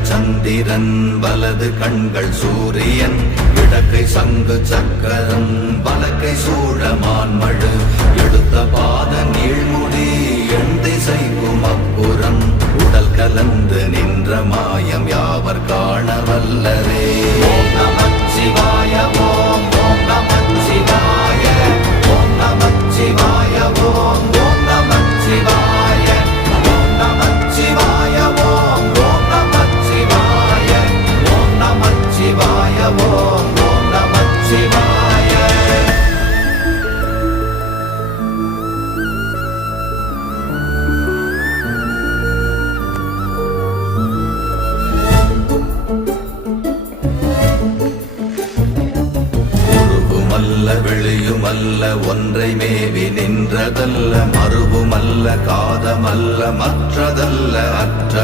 இடது சந்திரன் வலது கண்கள் சூரியன் இடக்கை சங்கு சக்கரம் வலக்கை சூழமான்மழு எடுத்த பாத நீழ்முடி எண் திசைக்கும் அப்புறம் உடல் கலந்து நின்ற மாயம் யாவர் காண வல்லரே. ஓம் நமச்சிவாய ஓம் ஓம் நமச்சிவாய ஓம் நமச்சிவாய ஓம் ஓம் நமச்சிவாய ஓம் நமச்சிவாய ஓம் ஓம் நமச்சிவாய ஓம் நமச்சிவாய ஓம் ஓம் நமச்சிவாய. வெளியுமல்ல ஒன்றை மேவி நின்றதல்ல மறுவுமல்ல காதமல்ல மற்றதல்ல அற்றது